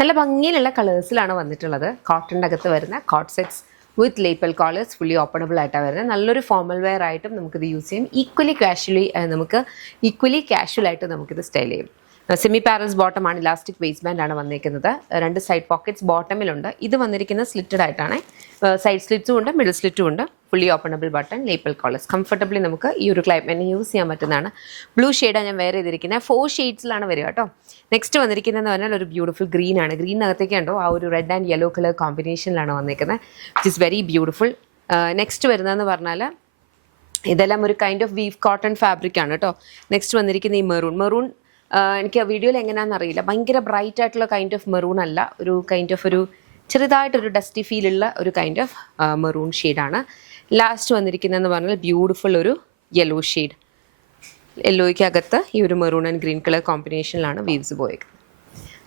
നല്ല ഭംഗിയിലുള്ള കളേഴ്സിലാണ് വന്നിട്ടുള്ളത്. കോട്ടൻ്റെ അകത്ത് വരുന്ന കോട്ട് സെറ്റ്സ് വിത്ത് ലേപ്പൽ കോളേഴ്സ്, ഫുള്ളി ഓപ്പണബിൾ ആയിട്ടാണ് വരുന്നത്. നല്ലൊരു ഫോർമൽ വെയർ ആയിട്ടും നമുക്കിത് യൂസ് ചെയ്യും. ഈക്വലി കാഷ്വലായിട്ട് നമുക്കിത് സ്റ്റൈൽ ചെയ്യും. സെമി പാരൽസ് ബോട്ടം ആണ്, ഇലാസ്റ്റിക് വേസ്റ്റ് ബാൻഡ് ആണ് വന്നിരിക്കുന്നത്. 2 സൈഡ് പോക്കറ്റ്സ് ബോട്ടമിലുണ്ട്. ഇത് വന്നിരിക്കുന്നത് സ്ലിറ്റഡ് ആയിട്ടാണ്. സൈഡ് സ്ലിറ്റ്സും ഉണ്ട്, മിഡിൽ സ്ലിറ്റും ഉണ്ട്. Fully openable button, lapel callers. Comfortably നമുക്ക് ഈ ഒരു ക്ലൈമറ്റിന് യൂസ് ചെയ്യാൻ പറ്റുന്നതാണ്. ബ്ലൂ ഷെയ്ഡാണ് ഞാൻ വേറെ ചെയ്തിരിക്കുന്നത്. 4 ഷെയ്ഡ്സിലാണ് വരിക കേട്ടോ. നെക്സ്റ്റ് വന്നിരിക്കുന്നതെന്ന് പറഞ്ഞാൽ ഒരു ബ്യൂട്ടിഫുൾ ഗ്രീൻ ആണ്. ഗ്രീനകത്തേക്ക് ഉണ്ടോ ആ ഒരു റെഡ് ആൻഡ് യെല്ലോ കളർ കോമ്പിനേഷനിലാണ് വന്നിരിക്കുന്നത്. Which is very beautiful. Next വരുന്നതെന്ന് പറഞ്ഞാൽ ഇതെല്ലാം ഒരു kind of weave cotton fabric ആണ് കേട്ടോ. നെക്സ്റ്റ് വന്നിരിക്കുന്ന ഈ മെറൂൺ എനിക്ക് വീഡിയോയിൽ എങ്ങനെയാണെന്ന് അറിയില്ല, ഭയങ്കര ബ്രൈറ്റ് ആയിട്ടുള്ള കൈൻഡ് ഓഫ് മെറൂൺ അല്ല, ഒരു കൈൻഡ് ഓഫ് ഒരു ചെറുതായിട്ടൊരു ഡസ്റ്റി ഫീലുള്ള ഒരു കൈൻഡ് ഓഫ് മെറൂൺ ഷെയ്ഡാണ്. ലാസ്റ്റ് വന്നിരിക്കുന്നതെന്ന് പറഞ്ഞാൽ ബ്യൂട്ടിഫുൾ ഒരു യെല്ലോ ഷെയ്ഡ്. യെല്ലോയ്ക്ക് അകത്ത് ഈ ഒരു മെറൂൺ ആൻഡ് ഗ്രീൻ കളർ കോമ്പിനേഷനിലാണ് വീവ്സ് പോയേക്കുന്നത്.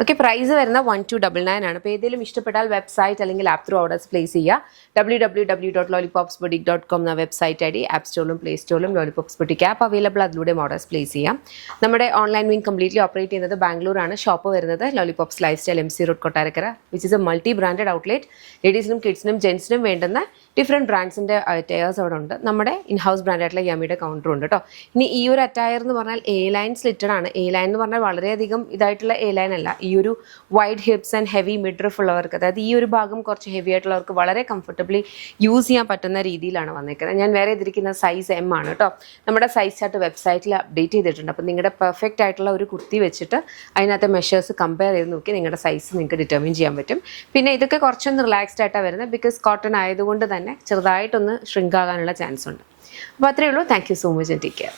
ഓക്കെ, പ്രൈസ് വരുന്ന 1299 ആണ്. അപ്പോൾ ഏതെങ്കിലും ഇഷ്ടപ്പെട്ടാൽ വെബ്സൈറ്റ് അല്ലെങ്കിൽ ആപ്പ് ത്രൂ ഓർഡേഴ്സ് പ്ലേസ് ചെയ്യുക. www.lollipopsboutique.com എന്ന വെബ്സൈറ്റ് ID, ആപ്പ് സ്റ്റോറിലും പ്ലേ സ്റ്റോറിലും ലോലിപോപ്സ് ബുട്ടിക് ആപ്പ് അവൈലബിൾ, അതിലൂടെ ഓർഡേഴ്സ് പ്ലേസ് ചെയ്യാം. നമ്മുടെ ഓൺലൈൻ വിങ് കംപ്ലീറ്റ്ലി ഓപ്പറേറ്റ് ചെയ്യുന്നത് ബാംഗ്ലൂരാണ്. ഷോപ്പ് വരുന്നത് lollipops lifestyle MC road Kottarakkara, which is a multi branded outlet. ലേഡീസിനും കിഡ്സിനും ജെൻസിനും വേണ്ടുന്ന ഡിഫറെൻറ്റ് ബ്രാൻഡ്സിൻ്റെ അറ്റയേഴ്സ് അവിടെ ഉണ്ട്. നമ്മുടെ ഇൻ ഹൗസ് ബ്രാൻഡായിട്ടുള്ള യമ്മിയുടെ കൗണ്ടർ ഉണ്ട് കേട്ടോ. ഇനി ഈ ഒരു അറ്റയർ എന്ന് പറഞ്ഞാൽ A-ലൈൻ സ്ലിറ്റഡ് ആണ്. A-ലൈൻ എന്ന് പറഞ്ഞാൽ വളരെയധികം ഇതായിട്ടുള്ള A-ലൈൻ അല്ല. ഈ ഒരു വൈഡ് ഹിപ്സ് ആൻഡ് ഹെവി മിഡ്രിഫ് ഉള്ളവർക്ക്, അതായത് ഈ ഒരു ഭാഗം കുറച്ച് ഹെവി ആയിട്ടുള്ളവർക്ക് വളരെ കംഫർട്ടബിളി യൂസ് ചെയ്യാൻ പറ്റുന്ന രീതിയിലാണ് വന്നിരിക്കുന്നത്. ഞാൻ വേറെ ഇതിരിക്കുന്ന സൈസ് M ആണ് കേട്ടോ. നമ്മുടെ സൈസ് ചാർട്ട് വെബ്സൈറ്റിൽ അപ്ഡേറ്റ് ചെയ്തിട്ടുണ്ട്. അപ്പോൾ നിങ്ങളുടെ പെർഫെക്റ്റ് ആയിട്ടുള്ള ഒരു കുർത്തി വെച്ചിട്ട് അതിനകത്തെ മെഷേഴ്സ് കമ്പയർ ചെയ്ത് നോക്കി നിങ്ങളുടെ സൈസ് നിങ്ങൾക്ക് ഡിറ്റർമിൻ ചെയ്യാൻ പറ്റും. പിന്നെ ഇതൊക്കെ കുറച്ചൊന്ന് റിലാക്സ്ഡ് ആയിട്ടാണ് വരുന്നത്, ബിക്കോസ് കോട്ടൺ ആയതുകൊണ്ട് തന്നെ ചെറുതായിട്ടൊന്ന് ഷ്രിങ്ക് ആകാനുള്ള ചാൻസ് ഉണ്ട്. അപ്പോൾ അത്രയേ ഉള്ളൂ. Thank you so much and take care.